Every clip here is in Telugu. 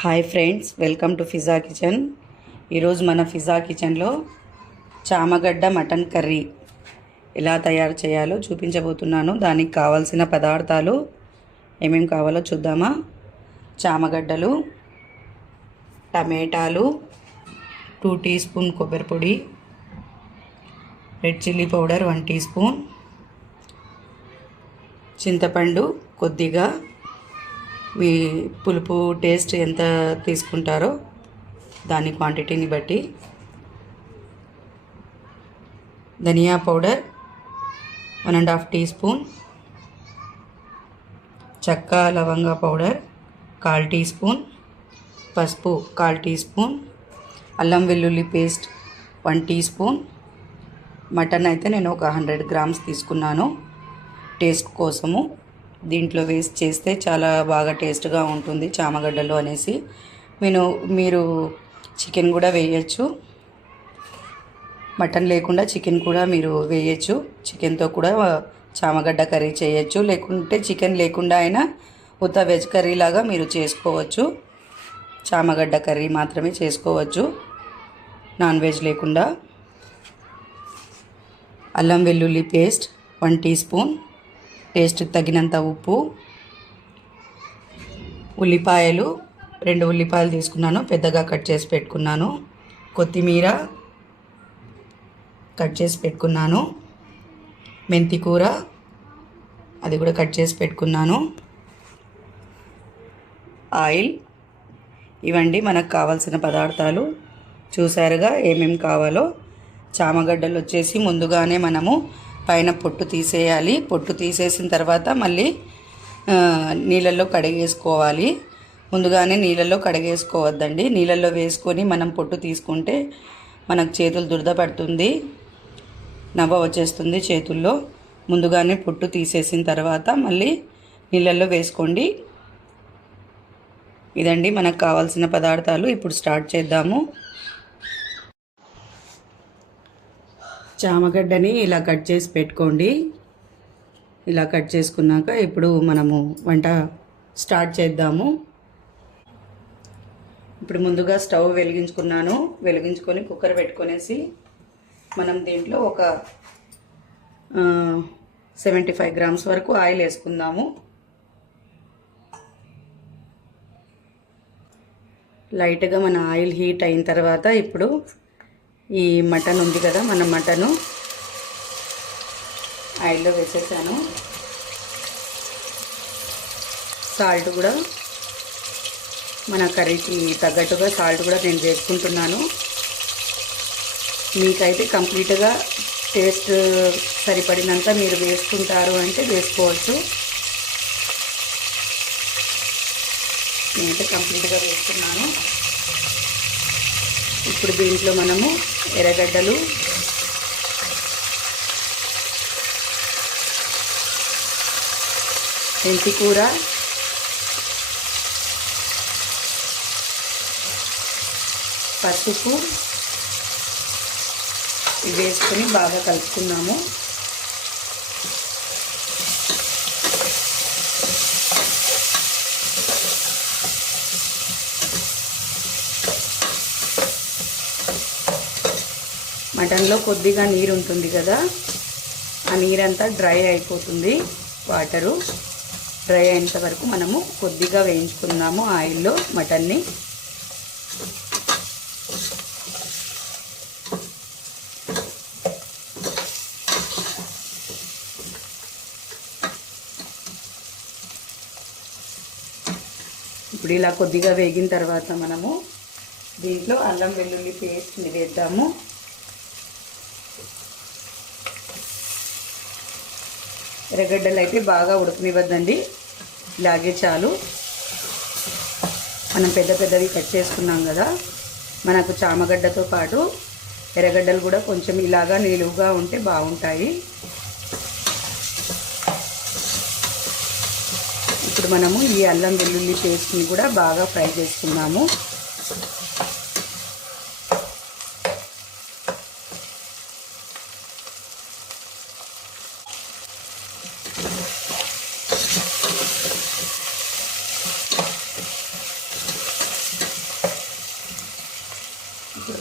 Hi friends, welcome to Fiza kitchen. ఈరోజు మన ఫిజా కిచెన్లో చామగడ్డ మటన్ కర్రీ ఎలా తయారు చేయాలో చూపించబోతున్నాను. దానికి కావాల్సిన పదార్థాలు ఏమేమి కావాలో చూద్దామా. చామగడ్డలు, టమాటాలు, 2 టీ స్పూన్ కొబ్బరి పొడి, red chilli powder 1 teaspoon, చింతపండు కొద్దిగా, మీ పులుపు టేస్ట్ ఎంత తీసుకుంటారో దాని క్వాంటిటీని బట్టి, ధనియా పౌడర్ 1.5 టీ స్పూన్, చెక్క లవంగా పౌడర్ 1/4 టీ స్పూన్, పసుపు 1/4 టీ స్పూన్, అల్లం వెల్లుల్లి పేస్ట్ 1 టీ స్పూన్. మటన్ అయితే నేను ఒక 100 గ్రామ్స్ తీసుకున్నాను టేస్ట్ కోసము. దీంట్లో వేస్ట్ చేస్తే చాలా బాగా టేస్ట్గా ఉంటుంది చామగడ్డలు అనేసి. మీరు చికెన్ కూడా వేయచ్చు, మటన్ లేకుండా చికెన్ కూడా మీరు వేయచ్చు. చికెన్తో కూడా చామగడ్డ కర్రీ చేయొచ్చు, లేకుంటే చికెన్ లేకుండా అయినా ఉత్త వెజ్ కర్రీ లాగా మీరు చేసుకోవచ్చు. చామగడ్డ కర్రీ మాత్రమే చేసుకోవచ్చు, నాన్ వెజ్ లేకుండా. అల్లం వెల్లుల్లి పేస్ట్ 1 టీ స్పూన్, టేస్ట్ తగినంత ఉప్పు, ఉల్లిపాయలు 2 ఉల్లిపాయలు తీసుకున్నాను, పెద్దగా కట్ చేసి పెట్టుకున్నాను, కొత్తిమీర కట్ చేసి పెట్టుకున్నాను, మెంతి కూర అది కూడా కట్ చేసి పెట్టుకున్నాను, ఆయిల్. ఇవండి మనకు కావాల్సిన పదార్థాలు. చూసారుగా ఏమేమి కావాలో. చామగడ్డలు వచ్చేసి ముందుగానే మనము పైన పొట్టు తీసేయాలి. పొట్టు తీసేసిన తర్వాత మళ్ళీ నీళ్ళల్లో కడిగేసుకోవాలి. ముందుగానే నీళ్ళల్లో కడిగేసుకోవద్దండి. నీళ్ళల్లో వేసుకొని మనం పొట్టు తీసుకుంటే మనకు చేతులు దురద పడుతుంది, నవ్వ వచ్చేస్తుంది చేతుల్లో. ముందుగానే పొట్టు తీసేసిన తర్వాత మళ్ళీ నీళ్ళల్లో వేసుకోండి. ఇదండి మనకు కావాల్సిన పదార్థాలు. ఇప్పుడు స్టార్ట్ చేద్దాము. చామగడ్డని ఇలా కట్ చేసి పెట్టుకోండి. ఇలా కట్ చేసుకున్నాక ఇప్పుడు మనము వంట స్టార్ట్ చేద్దాము. ఇప్పుడు ముందుగా స్టవ్ వెలిగించుకున్నాను. వెలిగించుకొని కుక్కర్ పెట్టుకొనేసి మనం దీంట్లో ఒక 75 గ్రామ్స్ వరకు ఆయిల్ వేసుకుందాము. లైట్గా మన ఆయిల్ హీట్ అయిన తర్వాత ఇప్పుడు ఈ మటన్ ఉంది కదా, మన మటను ఆయిల్లో వేసేసాను. సాల్ట్ కూడా మన కర్రీకి తగ్గట్టుగా సాల్ట్ కూడా నేను వేసుకుంటున్నాను. మీకైతే కంప్లీట్గా టేస్ట్ సరిపడినంత మీరు వేసుకుంటారు అంటే వేసుకోవచ్చు. నేనైతే కంప్లీట్గా వేసుకున్నాను. ఇప్పుడు దీంట్లో మనము ఎర్రగడ్డలు, మెంతి కూర, పసుపు వేసుకొని బాగా కలుపుకున్నాము. మటన్లో కొద్దిగా నీరు ఉంటుంది కదా, ఆ నీరంతా డ్రై అయిపోతుంది. వాటరు డ్రై అయినంత వరకు మనము కొద్దిగా వేయించుకుందాము ఆయిల్లో మటన్ని. ఇప్పుడు ఇలా కొద్దిగా వేగిన తర్వాత మనము దీంట్లో అల్లం వెల్లుల్లి పేస్ట్ని వేద్దాము. ఎర్రగడ్డలు అయితే బాగా ఉడకనివ్వద్దండి, ఇలాగే చాలు. మనం పెద్దవి కట్ చేసుకున్నాం కదా, మనకు చామగడ్డతో పాటు ఎర్రగడ్డలు కూడా కొంచెం ఇలాగా నిలువుగా ఉంటే బాగుంటాయి. ఇప్పుడు మనము ఈ అల్లం వెల్లుల్లి పేస్ట్ని కూడా బాగా ఫ్రై చేసుకున్నాము.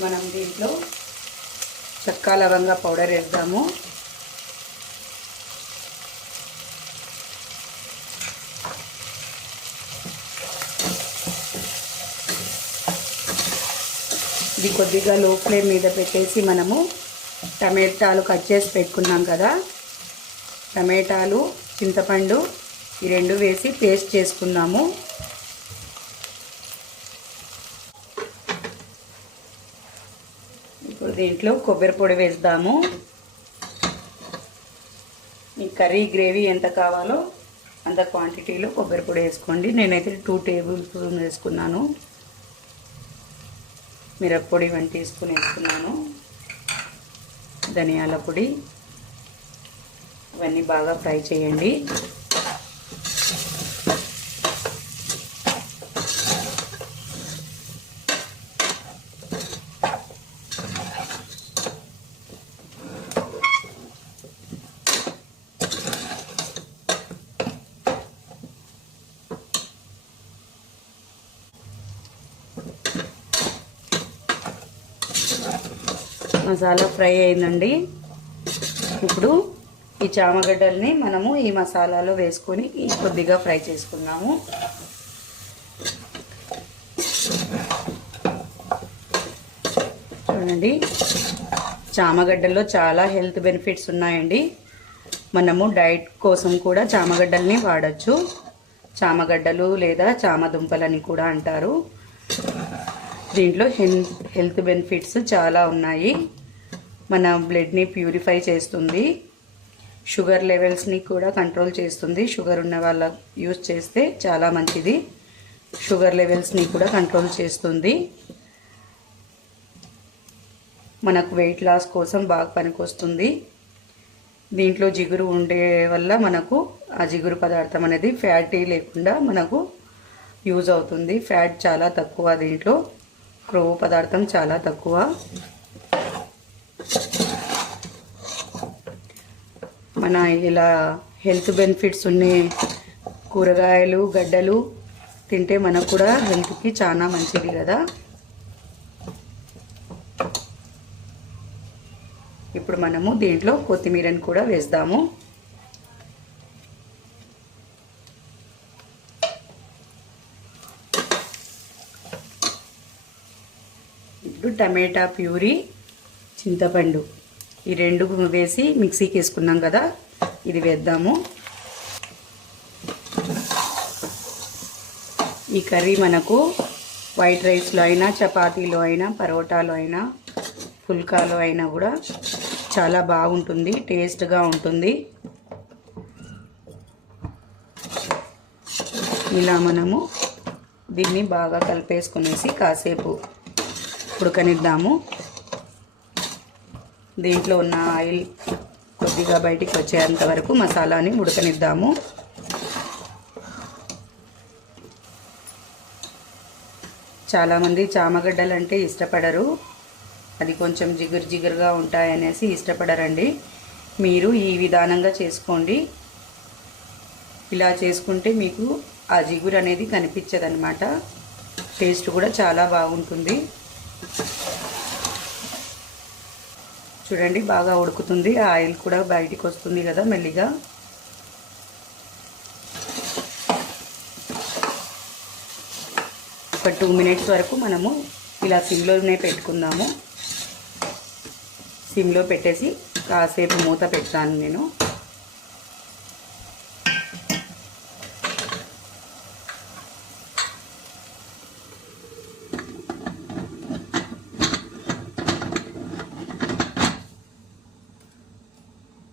మనం దీంట్లో చెక్క లవంగ పౌడర్ వేద్దాము. ఇది కొద్దిగా లో ఫ్లేమ్ మీద పెట్టేసి మనము టమాటాలు కట్ చేసి పెట్టుకున్నాం కదా, టమాటాలు చింతపండు ఈ రెండు వేసి పేస్ట్ చేసుకుందాము. ఇప్పుడు దీంట్లో కొబ్బరి పొడి వేద్దాము. ఈ కర్రీ గ్రేవీ ఎంత కావాలో అంత క్వాంటిటీలో కొబ్బరి పొడి వేసుకోండి. నేనైతే 2 టేబుల్ స్పూన్ వేసుకున్నాను. మిరప్పొడి 1 టీ స్పూన్ వేసుకున్నాను. ధనియాల పొడి, ఇవన్నీ బాగా ఫ్రై చేయండి. మసాలా ఫ్రై అయిందండి. ఇప్పుడు ఈ చామగడ్డల్ని మనము ఈ మసాలాలో వేసుకొని కొద్దిగా ఫ్రై చేసుకుందాము. చూడండి, చామగడ్డల్లో చాలా హెల్త్ బెనిఫిట్స్ ఉన్నాయండి. మనము డైట్ కోసం కూడా చామగడ్డల్ని వాడచ్చు. చామగడ్డలు లేదా చామదుంపలని కూడా అంటారు. దీంట్లో హెల్త్ బెనిఫిట్స్ చాలా ఉన్నాయి. మన బ్లడ్ని ప్యూరిఫై చేస్తుంది, షుగర్ లెవెల్స్ని కూడా కంట్రోల్ చేస్తుంది. షుగర్ ఉన్న వాళ్ళ యూజ్ చేస్తే చాలా మంచిది. షుగర్ లెవెల్స్ని కూడా కంట్రోల్ చేస్తుంది. మనకు వెయిట్ లాస్ కోసం బాగా పనికొస్తుంది. దీంట్లో జిగురు ఉండే వల్ల మనకు ఆ జిగురు పదార్థం అనేది ఫ్యాటీ లేకుండా మనకు యూజ్ అవుతుంది. ఫ్యాట్ చాలా తక్కువ, దీంట్లో క్రొవ్వు పదార్థం చాలా తక్కువ. మన ఇలా హెల్త్ బెనిఫిట్స్ ఉండే కూరగాయలు గడ్డలు తింటే మనకు కూడా హెల్త్కి చాలా మంచిది కదా. ఇప్పుడు మనము దీంట్లో కొత్తిమీరని కూడా వేద్దాము. ఇప్పుడు టమాటా ప్యూరీ, చింతపండు ఈ రెండు వేసి మిక్సీకి వేసుకున్నాం కదా, ఇది వేద్దాము. ఈ కర్రీ మనకు వైట్ రైస్లో అయినా, చపాతీలో అయినా, పరోటాలో అయినా, పుల్కాలో అయినా కూడా చాలా బాగుంటుంది, టేస్ట్గా ఉంటుంది. ఇలా మనము దీన్ని బాగా కలిపేసుకునేసి కాసేపు ఉడకనిద్దాము. దీంట్లో ఉన్న ఆయిల్ కొద్దిగా బయటికి వచ్చేంత వరకు మసాలాని ఉడకనిద్దాము. చాలామంది చామగడ్డలు అంటే ఇష్టపడరు, అది కొంచెం జిగురుగా ఉంటాయనేసి ఇష్టపడరండి. మీరు ఈ విధానంగా చేసుకోండి. ఇలా చేసుకుంటే మీకు ఆ జిగురు అనేది కనిపించదన్నమాట. టేస్ట్ కూడా చాలా బాగుంటుంది. చూడండి, బాగా ఉడుకుతుంది, ఆయిల్ కూడా బయటికి వస్తుంది కదా మెల్లిగా. ఒక 2 మినిట్స్ వరకు మనము ఇలా సిమ్లోనే పెట్టుకుందాము. సిమ్లో పెట్టేసి కాసేపు మూత పెడతాను నేను.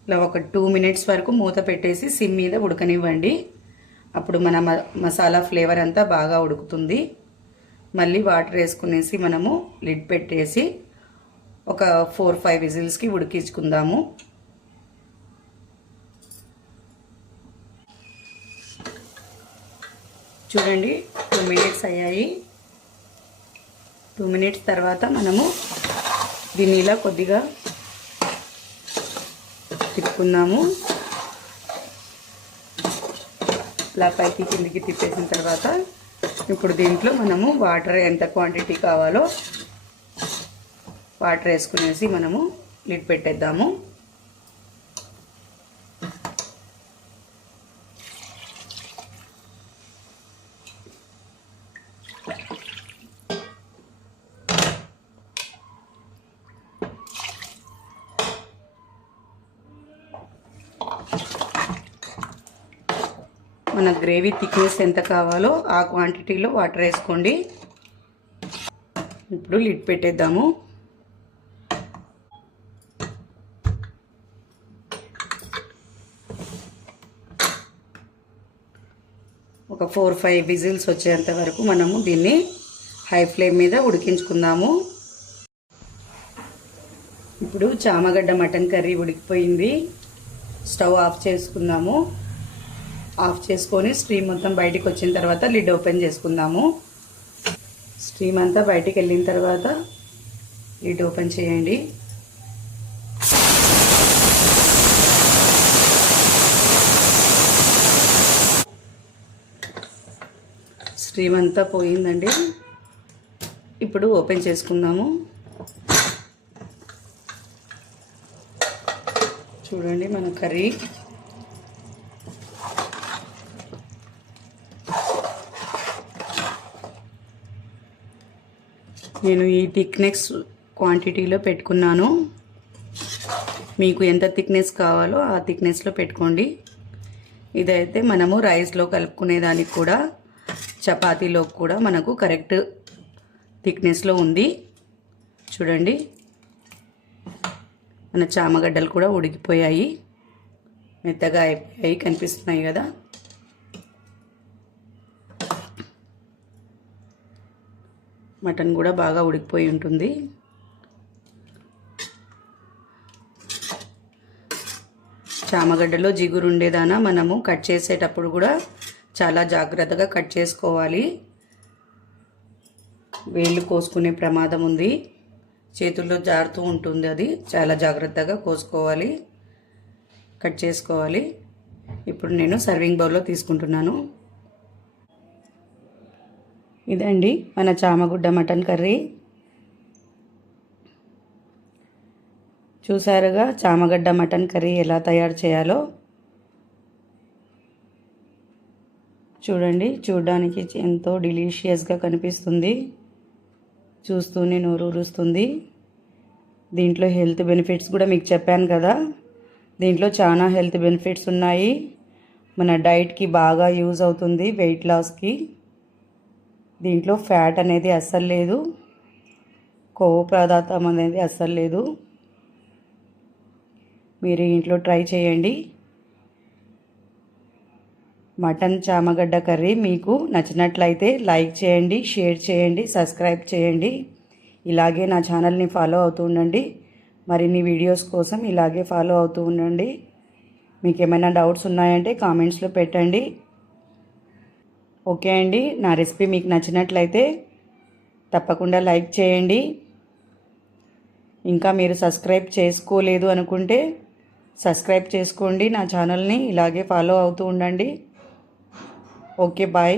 ఇలా ఒక 2 మినిట్స్ వరకు మూత పెట్టేసి సిమ్ మీద ఉడకనివ్వండి. అప్పుడు మన మసాలా ఫ్లేవర్ అంతా బాగా ఉడుకుతుంది. మళ్ళీ వాటర్ వేసుకునేసి మనము లిడ్ పెట్టేసి ఒక 4-5 విజిల్స్కి ఉడికించుకుందాము. చూడండి, 2 మినిట్స్ అయ్యాయి. 2 మినిట్స్ తర్వాత మనము దీన్ని ఇలా కొద్దిగా తిప్పుకుందాము. ఇలా పైకి కిందికి తిప్పేసిన తర్వాత ఇప్పుడు దీంట్లో మనము వాటర్ ఎంత క్వాంటిటీ కావాలో వాటర్ వేసుకునేసి మనము లిడ్ పెట్టేద్దాము. మన గ్రేవీ థిక్నెస్ ఎంత కావాలో ఆ క్వాంటిటీలో వాటర్ వేసుకోండి. ఇప్పుడు లిడ్ పెట్టేద్దాము. ఒక 4-5 విజిల్స్ వచ్చేంత వరకు మనము దీన్ని హై ఫ్లేమ్ మీద ఉడికించుకుందాము. ఇప్పుడు చామగడ్డ మటన్ కర్రీ ఉడికిపోయింది. స్టవ్ ఆఫ్ చేసుకుందాము. ఆఫ్ చేసుకొని స్టీమ్ మొత్తం బయటికి వచ్చిన తర్వాత లిడ్ ఓపెన్ చేసుకుందాము. స్టీమ్ అంతా బయటికి వెళ్ళిన తర్వాత లిడ్ ఓపెన్ చేయండి. స్టీమ్ అంతా పోయిందండి. ఇప్పుడు ఓపెన్ చేసుకుందాము. చూడండి మన కర్రీ నేను ఈ థిక్నెస్ క్వాంటిటీలో పెట్టుకున్నాను. మీకు ఎంత థిక్నెస్ కావాలో ఆ థిక్నెస్లో పెట్టుకోండి. ఇదైతే మనము రైస్లో కలుపుకునేదానికి కూడా చపాతీలో కూడా మనకు కరెక్ట్ థిక్నెస్లో ఉంది. చూడండి మన చామగడ్డలు కూడా ఉడికిపోయాయి, మెత్తగా అయిపోయాయి, కనిపిస్తున్నాయి కదా. మటన్ కూడా బాగా ఉడికిపోయి ఉంటుంది. చామగడ్డలో జిగురు ఉండేదానా మనము కట్ చేసేటప్పుడు కూడా చాలా జాగ్రత్తగా కట్ చేసుకోవాలి. వేళ్ళు కోసుకునే ప్రమాదం ఉంది, చేతుల్లో జారుతూ ఉంటుంది. అది చాలా జాగ్రత్తగా కోసుకోవాలి, కట్ చేసుకోవాలి. ఇప్పుడు నేను సర్వింగ్ బౌల్లో తీసుకుంటున్నాను. ఇదండి మన చామగడ్డ మటన్ కర్రీ. చూసారుగా చామగడ్డ మటన్ కర్రీ ఎలా తయారు చేయాలో. చూడండి, చూడడానికి ఎంతో డెలీషియస్గా కనిపిస్తుంది, చూస్తూనే నోరు ఊరుస్తుంది. దీంట్లో హెల్త్ బెనిఫిట్స్ కూడా మీకు చెప్పాను కదా. దీంట్లో చాలా హెల్త్ బెనిఫిట్స్ ఉన్నాయి. మన డైట్కి బాగా యూజ్ అవుతుంది, వెయిట్ లాస్కి. దీంట్లో ఫ్యాట్ అనేది అస్సలు లేదు, కొవ్వు పదార్థం అనేది అస్సలు లేదు. మీరు ఇంట్లో ట్రై చేయండి. మటన్ చామగడ్డ కర్రీ మీకు నచ్చినట్లయితే లైక్ చేయండి, షేర్ చేయండి, సబ్స్క్రైబ్ చేయండి. ఇలాగే నా ఛానల్ని ఫాలో అవుతూ ఉండండి. మరిన్ని వీడియోస్ కోసం ఇలాగే ఫాలో అవుతూ ఉండండి. మీకు ఏమైనా డౌట్స్ ఉన్నాయంటే కామెంట్స్లో పెట్టండి. ఓకే అండి, నా రెసిపీ మీకు నచ్చినట్లయితే తప్పకుండా లైక్ చేయండి. ఇంకా మీరు సబ్స్క్రైబ్ చేసుకోలేదు అనుకుంటే సబ్స్క్రైబ్ చేసుకోండి. నా ఛానల్ని ఇలాగే ఫాలో అవుతూ ఉండండి. Okay, bye.